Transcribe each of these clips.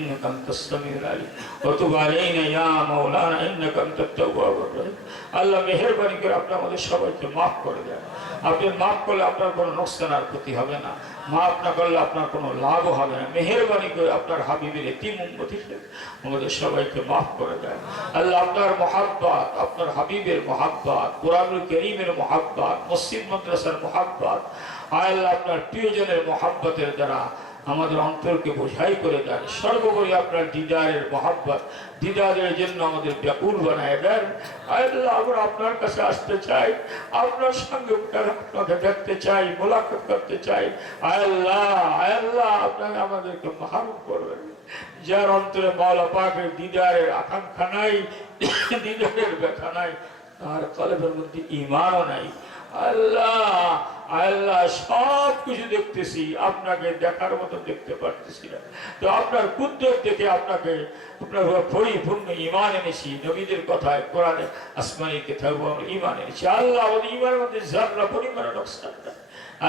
إنك أنت السميع العليم وتب علينا يا مولانا إنك أنت التواب الرحيم আল্লাহ মেহেরবানি করে আপনি আমাদের সবাইকে মাফ করে দেন আপনি মাফ করলে আপনার কোনো নোকসান আর ক্ষতি হবে না মাফ না করলে আপনার কোনো লাভও হবে না মেহেরবানি করে আপনার হাবিবের এতিম উম্মতি আমাদের সবাইকে মাফ করে দেন আল্লাহ আপনার মহাব্বাত আপনার হাবিবের মহাব্বাত কোরআনুল করিমের মহাব্বাত মসজিদ মাদ্রাসার মহাব্বাত আল্লাহ আপনার প্রিয়জনের মহাব্বতের দ্বারা আমাদের অন্তরকে বোঝাই করে দেন। সর্বোপরি আপনার দিদারের মহাব্বত, দিদারের জন্য আমাদের ব্যাকুল বানায় দেন। আমরা আপনার কাছে আসতে চাই। আপনার সঙ্গে আপনাকে দেখতে চাই, মোলাকাত করতে চাই। আল্লাহ আল্লাহ আপনাকে আমাদেরকে মাহরুম করবেন। যার অন্তরে মাওলা পাকের দিদারের আকাঙ্ক্ষা নাই, দিদারের ব্যথা নাই, তার কলবের মধ্যে ইমানও নাই। আল্লাহ আল্লাহ সব কিছু দেখতেছি, আপনাকে দেখার মতো দেখতে পারতেছি না। তো আপনার কুদ্দর দেখে আপনাকে, আপনার পরিপূর্ণ ইমান এনেছি, নবীদের কথায় কোরআনে আসমানি কেথাব আমরা ইমান এনেছি। আল্লাহ আমাদের ইমানের মধ্যে জানলা পরিমাণে নকশান।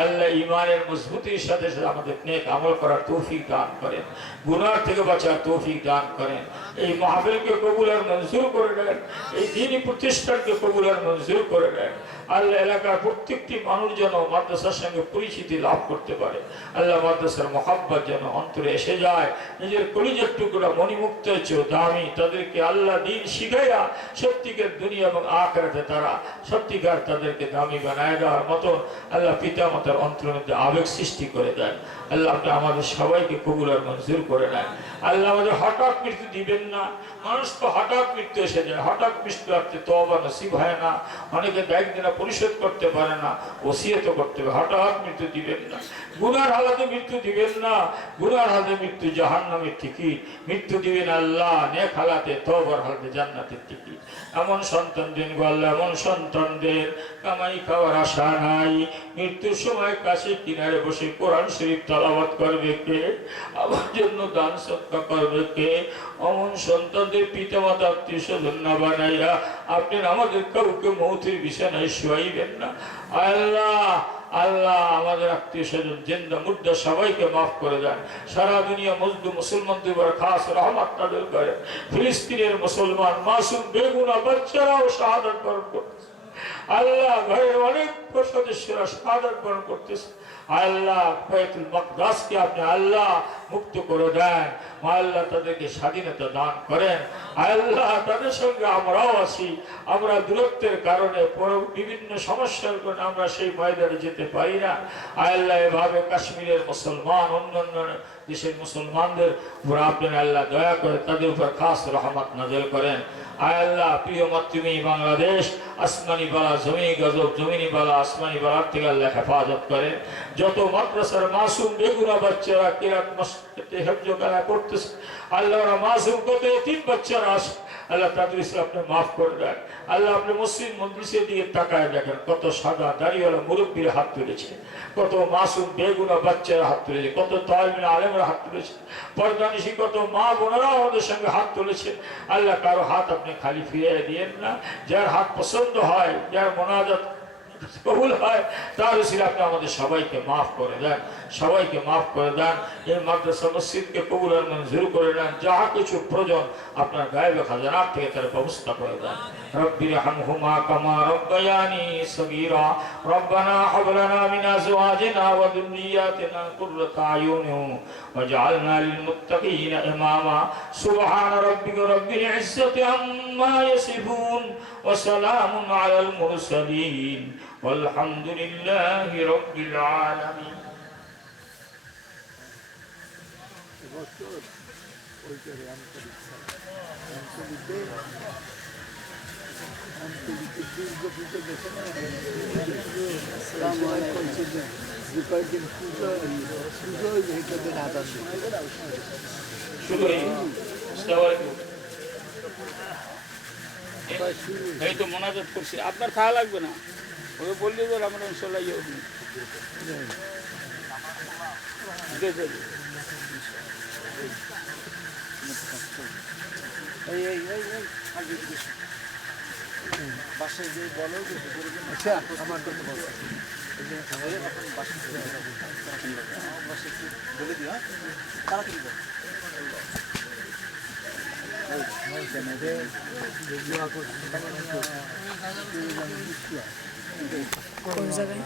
আল্লাহ ইমানের মজবুতির সাথে সাথে আমাদের নেক আমল করার তৌফিক দান করেন। গুনার থেকে বাঁচার তৌফিক দান করেন। এই মাহফিলকে কবুল আর মঞ্জুর করে নেন। এই দিনই প্রতিষ্ঠানকে কবুল আর মঞ্জুর করে নেন। আল্লাহ এলাকার প্রত্যেকটি মানুষ মাদ্রাসার সঙ্গে পরিচিতি লাভ করতে পারে। আল্লাহ মাদ্রাসার মহাব্বত যেন অন্তরে এসে যায়, নিজের কলিজের টুকরা মণিমুক্ত চেয়েও দামি, তাদেরকে আল্লাহ দিন শিখাইয়া সত্যিকার দুনিয়া এবং আখড়াতে তারা সত্যিকার তাদেরকে দামি বানায় দেওয়ার মতন আল্লাহ পিতা মাতার অন্তরের মধ্যে আবেগ সৃষ্টি করে দেন। আল্লাহ আপনি আমাদের সবাইকে কবুল আর মঞ্জুর করে নেন। আল্লাহ আমাদের হঠাৎ মৃত্যু দিবেন না। মানুষ তো হঠাৎ মৃত্যু এসে যায়, হঠাৎ মৃত্যু আসতে তবা নসিব হয় না। অনেকে দায়িত্ব পরিশোধ করতে পারে না, ওসিয়ত করতে হবে। হঠাৎ মৃত্যু দিবেন না। গুনার হালাতে মৃত্যু দিবেন না। গুনার হালাতে মৃত্যু জাহান নামের টিকিট। মৃত্যু দিবেন আল্লাহ নেক হালাতে তবর হালাতে, জান্নাতের টিকিট। এমন সন্তান দিন আল্লাহ, এমন সন্তানদের কামাই খাওয়ার আশা নাই। মৃত্যুর সময় কাছে কিনারে বসে কোরআন শরীফ তালাবাত করবে কে? আমার জন্য দান সৎকা করবে কে? অমন সন্তানদের পিতা মাতা আত্মীয় স্বজন না বানাইয়া আপনি আমাদের কাউকে মৌতির বিছানায় শুয়াইবেন না। আল্লাহ আল্লাহ আমাদের আত্মীয় স্বজন, জেন্দা মুদ্রা সবাইকে মাফ করে দেন। সারা দুনিয়া মজদু মুসলমানদের দুইবার খাস রহমত তাদের করে। ফিলিস্তিনের মুসলমান মাসুম বেগুনা বাচ্চারাও শাহাদত বরণ করতেছে। আল্লাহ ঘরের অনেক সদস্যরা শাহাদত বরণ করতেছে। আল্লাহ ফয়তুল মকদাসকে আপনি আল্লাহ মুক্ত করে দেন। আল্লাহ তাদেরকে স্বাধীনতা দান করেন। আল্লাহ তাদের সঙ্গে আমরাও আছি। আমরা দূরত্বের কারণে বিভিন্ন সমস্যার কারণে আমরা সেই ময়দানে যেতে পারি না। আল্লাহ এভাবে কাশ্মীরের মুসলমান, অন্যান্য দেশের মুসলমানদের উপর আপনার আল্লাহ দয়া করে তাদের উপর খাস রহমত নাজল করেন। আল্লাহ প্রিয় মাতৃভূমি বাংলাদেশ, আসমানি বালা জমিনি গজব জমিনি বালা আসমানি বালার থেকে আল্লাহ হেফাজত করেন। যত মাদ্রাসার মাসুম বেগুনা বাচ্চারা কিরাত করতেছে আল্লাহ মাসুম কত তিন বাচ্চারা আল্লাহ তাদের আপনি মাফ করে দেন। আল্লাহ আপনি দিকে তাকায় দেখেন, কত সাদা দাড়িওয়ালা মুরব্বীর হাত তুলেছে, কত মাসুম বেগুনা বাচ্চারা হাত তুলেছে, কত তালমিন আলেমরা হাত তুলেছে কত মা বোনেরাও আমাদের সঙ্গে হাত তুলেছে। আল্লাহ কারও হাত আপনি খালি ফিরিয়ে দিয়েন না। যার হাত পছন্দ হয়, যার মোনাজাত কবুল হয় তার উসিলে আপনি আমাদের সবাইকে মাফ করে দেন সবাইকে মাফ করে দেন এই মাদ্রাসা মসজিদকে কবুল আর মঞ্জুর করে দেন যাহা কিছু প্রয়োজন আপনার গায়েব খাজানার থেকে তার ব্যবস্থা করে দেন رب ارحمهما كما ربياني صغيرا ربنا هب لنا من ازواجنا وذرياتنا قرة اعين واجعلنا للمتقين اماما سبحان ربك رب العزة عما يصفون وسلام على المرسلين والحمد لله رب العالمين ওইটারে আন্তরিক আন্তরিকে আন্তরিকে দুর্গা পুজো দেখে না সময় কইছে যে যে কয়েকদিন পুজো পুজো এইটাতে রাত আসে শুরু হয়ে আসসালামু আলাইকুম আবার শুরু এই তো মোনাজাত করছি আপনার খাওয়া লাগবে না ওকে বললে তো। বাসায় যে বলো যে আচ্ছা আমার কথা বলো এই যে ওই এখন বাসায় চলে যাব। বাসায় একটু বলে দিও হ্যাঁ? তাড়াতাড়ি যাও কোন জায়গায়